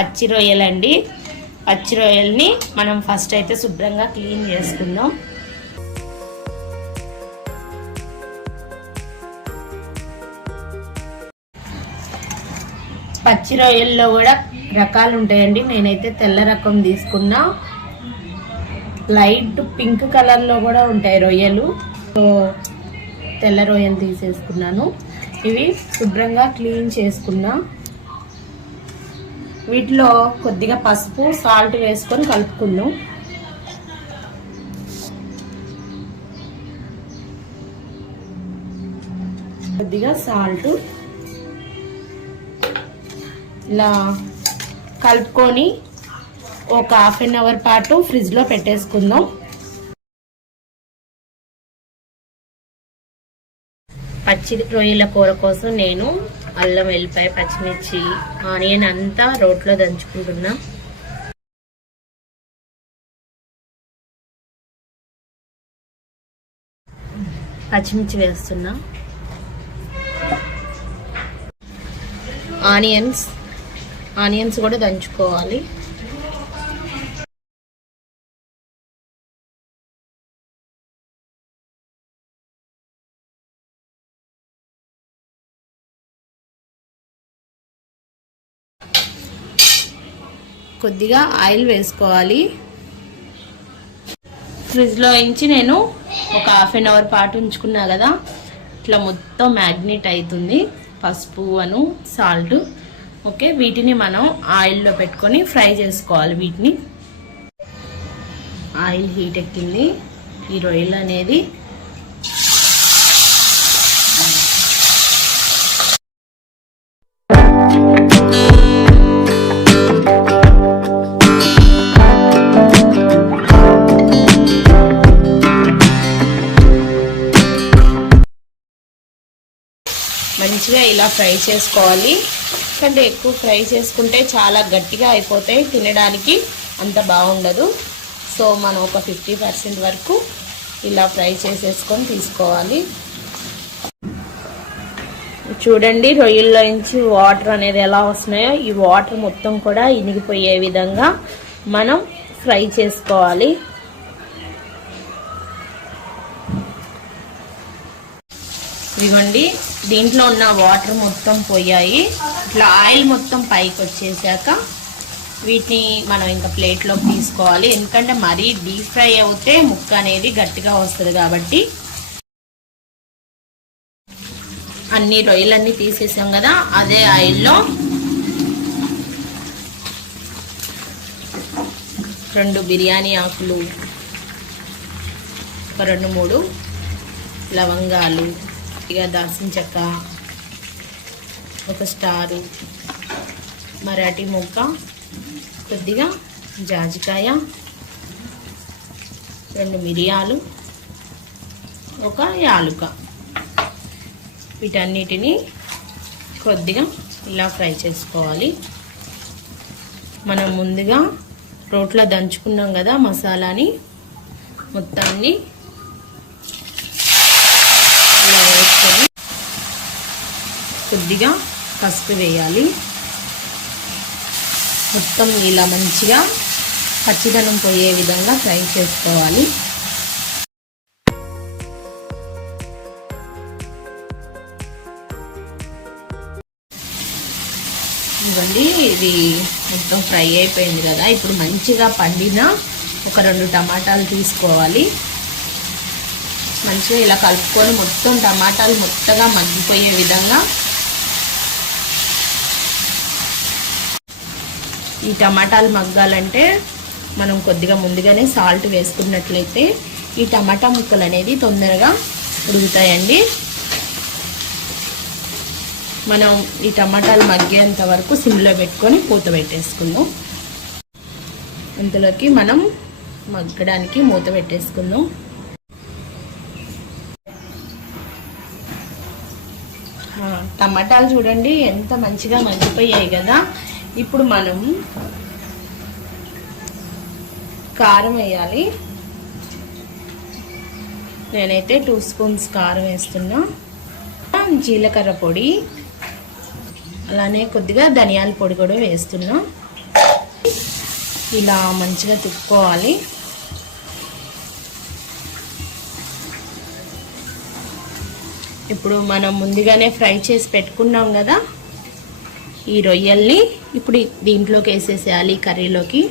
పచ్చి రొయ్యలండి. పచ్చి రొయ్యల్ని మనం ఫస్ట్ అయితే శుభ్రంగా క్లీన్ చేసుకుందాం. పచ్చి రొయ్యల్లో కూడా రకాలు ఉంటాయండి. నేనైతే తెల్ల రకం తీసుకున్నా. లైట్ పింక్ కలర్లో కూడా ఉంటాయి రొయ్యలు. సో తెల్ల రొయ్యలు తీసేసుకున్నాను. ఇవి శుభ్రంగా క్లీన్ చేసుకున్నా. వీటిలో కొద్దిగా పసుపు సాల్ట్ వేసుకొని కలుపుకుందాం. కొద్దిగా సాల్ట్ ఇలా కలుపుకొని ఒక హాఫ్ అన్ అవర్ పాటు ఫ్రిడ్జ్లో పెట్టేసుకుందాం. పచ్చి రొయ్యల కూర కోసం నేను అల్లం, వెల్లిపాయ, పచ్చిమిర్చి, ఆనియన్ అంతా రోట్లో దంచుకుంటున్నా. పచ్చిమిర్చి వేస్తున్నా. ఆనియన్స్ కూడా దంచుకోవాలి. కొద్దిగా ఆయిల్ వేసుకోవాలి. ఫ్రిడ్జ్లో ఉంచి నేను ఒక హాఫ్ అన్ అవర్ పాటు ఉంచుకున్నా కదా, ఇట్లా మొత్తం మ్యాగ్నెట్ అవుతుంది పసుపు అను సాల్ట్. ఓకే, వీటిని మనం ఆయిల్లో పెట్టుకొని ఫ్రై చేసుకోవాలి. వీటిని ఆయిల్ హీట్ ఎక్కింది. ఈ రొయ్యలు అనేది మంచిగా ఇలా ఫ్రై చేసుకోవాలి. ఎందుకంటే ఎక్కువ ఫ్రై చేసుకుంటే చాలా గట్టిగా అయిపోతాయి, తినడానికి అంత బాగుండదు. సో మనం ఒక 50% వరకు ఇలా ఫ్రై చేసేసుకొని తీసుకోవాలి. చూడండి రొయ్యల్లో నుంచి వాటర్ అనేది ఎలా వస్తున్నాయో, ఈ వాటర్ మొత్తం కూడా ఇనిగిపోయే విధంగా మనం ఫ్రై చేసుకోవాలి. ఇదిగోండి, దీంట్లో ఉన్న వాటర్ మొత్తం పోయాయి. ఇట్లా ఆయిల్ మొత్తం పైకి వచ్చేసాక వీటిని మనం ఇంకా ప్లేట్లోకి తీసుకోవాలి. ఎందుకంటే మరీ డీప్ ఫ్రై అవుతే ముక్క అనేది గట్టిగా వస్తుంది కాబట్టి. అన్ని రొయ్యలన్నీ తీసేసాం కదా, అదే ఆయిల్లో 2 బిర్యానీ ఆకులు, ఒక 2-3 లవంగాలు, ఇక దాల్చిన చెక్క, ఒక స్టారు, మరాఠీ మొక్క, కొద్దిగా జాజికాయ, 2 మిరియాలు, ఒక యాలుక. వీటన్నిటిని కొద్దిగా ఇలా ఫ్రై చేసుకోవాలి. మనం ముందుగా రోట్లో దంచుకున్నాం కదా మసాలాని, మొత్తాన్ని ఇలా వేసుకొని కొద్దిగా పసుపు వేయాలి. మొత్తం ఇలా మంచిగా పచ్చిదనం పోయే విధంగా ఫ్రై చేసుకోవాలి. ఇవ్వండి, ఇది మొత్తం ఫ్రై అయిపోయింది కదా. ఇప్పుడు మంచిగా పండిన ఒక 2 టమాటాలు తీసుకోవాలి. మంచిగా ఇలా కలుపుకొని మొత్తం టమాటాలు మొత్తగా మగ్గిపోయే విధంగా. ఈ టమాటాలు మగ్గాలంటే మనం కొద్దిగా ముందుగానే సాల్ట్ వేసుకున్నట్లయితే ఈ టమాటా ముక్కలు అనేది తొందరగా ఉడుకుతాయండి. మనం ఈ టమాటాలు మగ్గేంత వరకు సిమ్లో పెట్టుకొని మూత పెట్టేసుకుందాం. ఇంతలోకి మనం మగ్గడానికి మూత పెట్టేసుకుందాం. టమాటాలు చూడండి ఎంత మంచిగా మగ్గిపోయాయి కదా. ఇప్పుడు మనం కారం వేయాలి. నేనైతే 2 స్పూన్స్ కారం వేస్తున్నా. జీలకర్ర పొడి, అలానే కొద్దిగా ధనియాల పొడి కూడా వేస్తున్నా. ఇలా మంచిగా తిప్పుకోవాలి. ఇప్పుడు మనం ముందుగానే ఫ్రై చేసి పెట్టుకున్నాం కదా ఈ రొయ్యల్ని, ఇప్పుడు దీంట్లోకి వేసేసేయాలి కర్రీలోకి.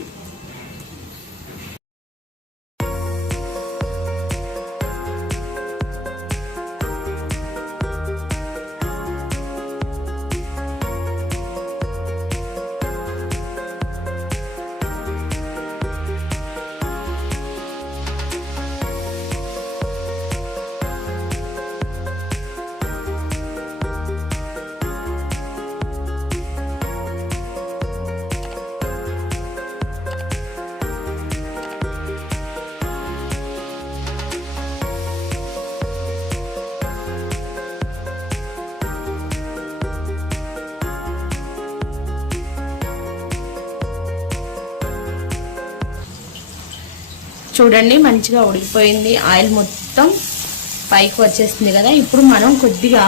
చూడండి మంచిగా ఉడికిపోయింది, ఆయిల్ మొత్తం పైకి వచ్చేస్తుంది కదా. ఇప్పుడు మనం కొద్దిగా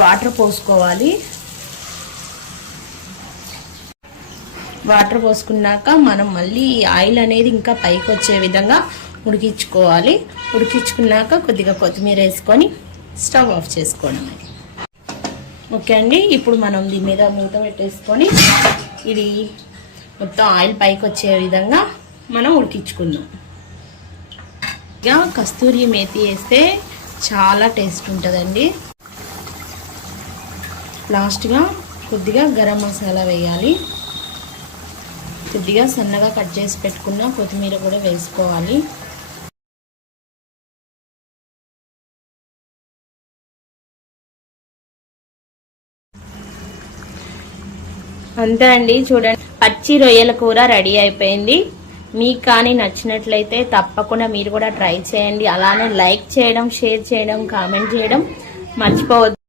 వాటర్ పోసుకోవాలి. వాటర్ పోసుకున్నాక మనం మళ్ళీ ఆయిల్ అనేది ఇంకా పైకి వచ్చే విధంగా ఉడికించుకోవాలి. ఉడికించుకున్నాక కొద్దిగా కొత్తిమీర వేసుకొని స్టవ్ ఆఫ్ చేసుకోవడం. ఓకే అండి, ఇప్పుడు మనం దీని మీద మూత పెట్టేసుకొని ఇది మొత్తం ఆయిల్ పైకి వచ్చే విధంగా మనం ఉడికించుకుందాం. కస్తూరి మేతి వేస్తే చాలా టేస్ట్ ఉంటుందండి. లాస్ట్గా కొద్దిగా గరం మసాలా వేయాలి. కొద్దిగా సన్నగా కట్ చేసి పెట్టుకున్న కొత్తిమీర కూడా వేసుకోవాలి. అంతే అండి, చూడండి పచ్చి రొయ్యల కూర రెడీ అయిపోయింది. మీకు కానీ నచ్చినట్లయితే తప్పకుండా మీరు కూడా ట్రై చేయండి. అలానే లైక్ చేయడం, షేర్ చేయడం, కామెంట్ చేయడం మర్చిపోవద్దు.